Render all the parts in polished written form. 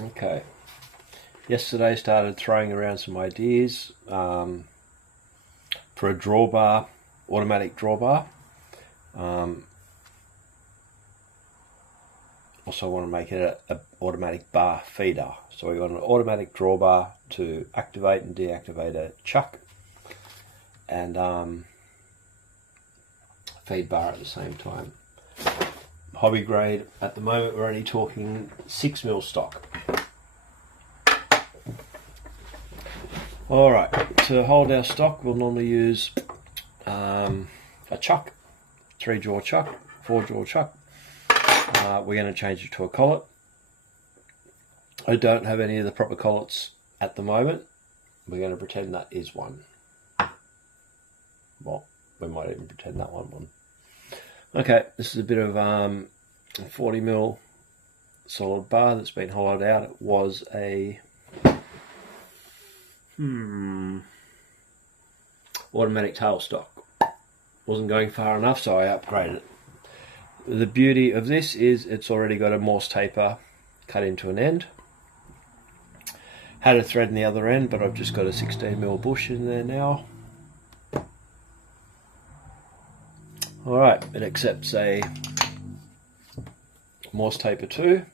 Okay. Yesterday started throwing around some ideas for a drawbar, automatic drawbar. Also want to make it an automatic bar feeder. So we got an automatic drawbar to activate and deactivate a chuck, and feed bar at the same time. Hobby grade, at the moment we're only talking 6mm stock. Alright, to hold our stock we'll normally use a chuck, 3-jaw chuck, 4-jaw chuck. We're going to change it to a collet. I don't have any of the proper collets at the moment. We're going to pretend that is one. Well, we might even pretend that one. Okay, this is a bit of 40mm solid bar that's been hollowed out. It was a automatic tailstock. Wasn't going far enough, so I upgraded it. The beauty of this is it's already got a Morse taper cut into an end. Had a thread in the other end, but I've just got a 16mm bush in there now. Alright, it accepts a Morse taper too,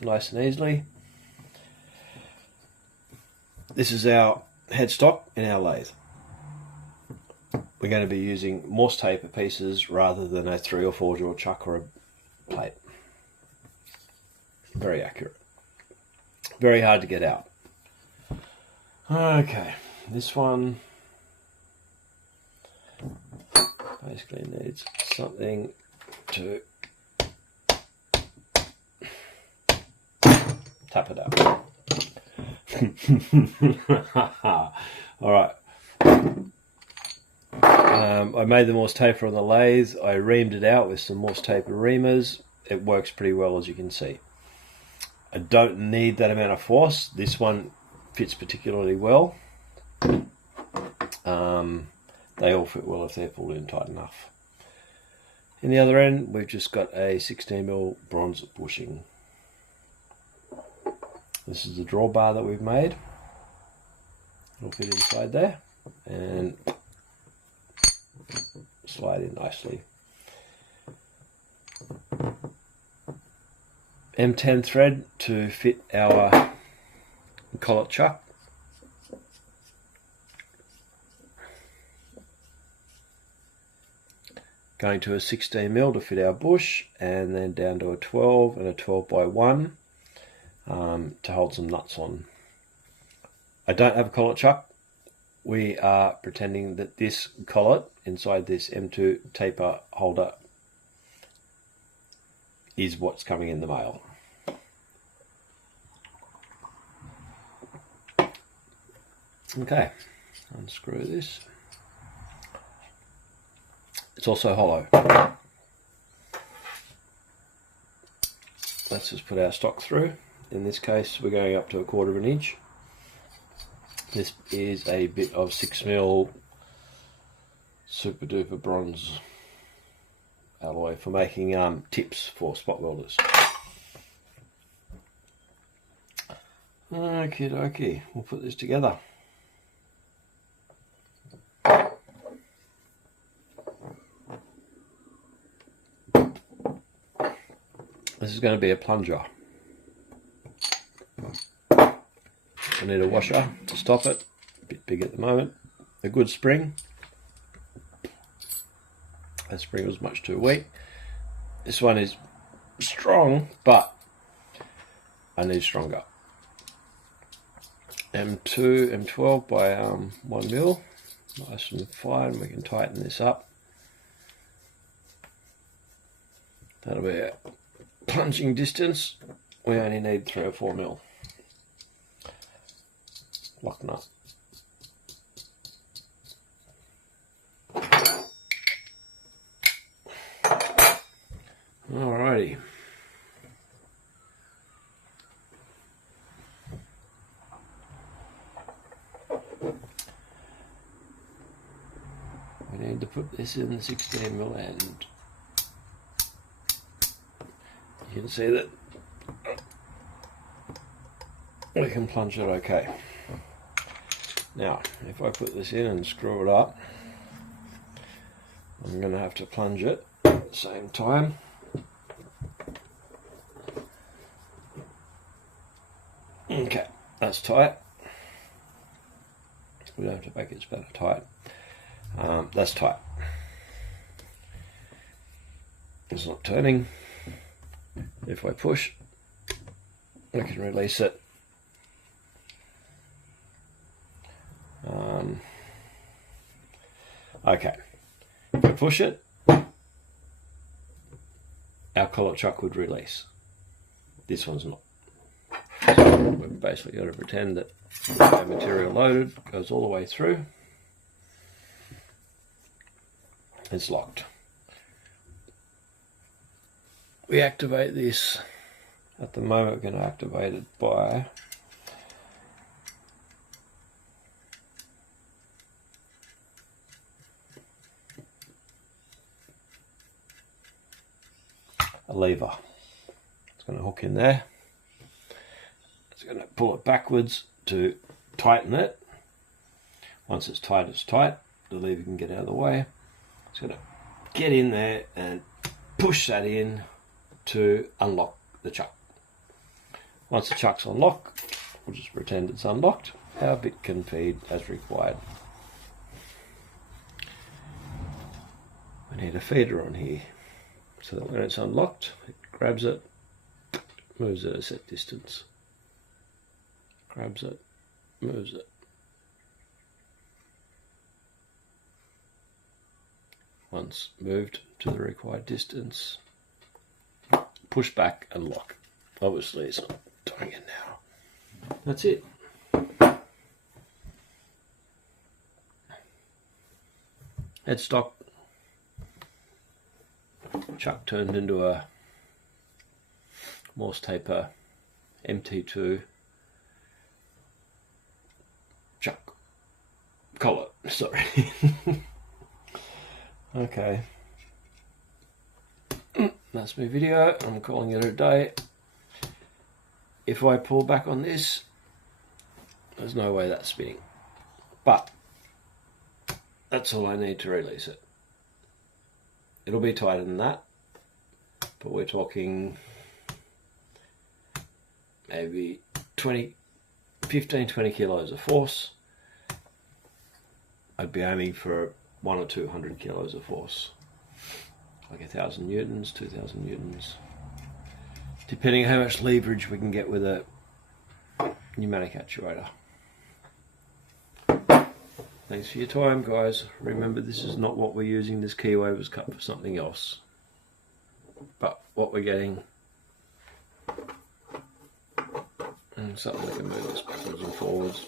nice and easily. This is our headstock in our lathe. We're going to be using Morse taper pieces rather than a 3 or 4-jaw chuck or a plate. Very accurate. Very hard to get out. Okay, this one basically needs something to tap it out. Alright. I made the Morse taper on the lathe. I reamed it out with some Morse taper reamers. It works pretty well, as you can see. I don't need that amount of force. This one fits particularly well. They all fit well if they're pulled in tight enough. In the other end, we've just got a 16mm bronze bushing. This is the drawbar that we've made. It'll fit inside there and slide in nicely. M10 thread to fit our collet chuck. Going to a 16mm to fit our bush, and then down to a 12 and a 12x1 to hold some nuts on. I don't have a collet chuck. We are pretending that this collet inside this M2 taper holder is what's coming in the mail. Okay, unscrew this. It's also hollow. Let's just put our stock through. In this case, we're going up to 1/4 inch. This is a bit of 6mm super duper bronze alloy for making tips for spot welders. Okie dokie, we'll put this together. This is going to be a plunger. I need a washer to stop it. A bit big at the moment. A good spring. That spring was much too weak. This one is strong, but I need stronger. M2, M12 by 1mm. Nice and fine. We can tighten this up. That'll be a plunging distance. We only need 3 or 4mm. Lock nut. Alrighty. We need to put this in the 16mm end. You can see that we can plunge it okay. Now, if I put this in and screw it up, I'm going to have to plunge it at the same time. Okay, that's tight. We don't have to make it better tight. That's tight. It's not turning. If I push, I can release it. Okay, if I push it, our collet chuck would release. This one's not. So we've basically got to pretend that our material loaded goes all the way through. It's locked. We activate this. At the moment we're going to activate it by a lever. It's going to hook in there. It's going to pull it backwards to tighten it. Once it's tight, the lever can get out of the way. It's going to get in there and push that in to unlock the chuck. Once the chuck's unlocked, we'll just pretend it's unlocked. Our bit can feed as required. We need a feeder on here so that when it's unlocked, it grabs it, moves it a set distance. Grabs it, moves it. Once moved to the required distance, push back and lock. Obviously it's not doing it now. That's it. Headstock. Chuck turned into a Morse taper MT2 chuck collet, sorry. Okay, that's my video. I'm calling it a day. If I pull back on this, there's no way that's spinning, but that's all I need to release it. It'll be tighter than that, but we're talking maybe 15-20 kilos of force. I'd be aiming for 100 or 200 kilos of force, like 1,000 newtons, 2,000 newtons, depending on how much leverage we can get with a pneumatic actuator. Thanks for your time, guys. Remember, this is not what we're using. This keyway was cut for something else, but what we're getting, something that can move us backwards and forwards.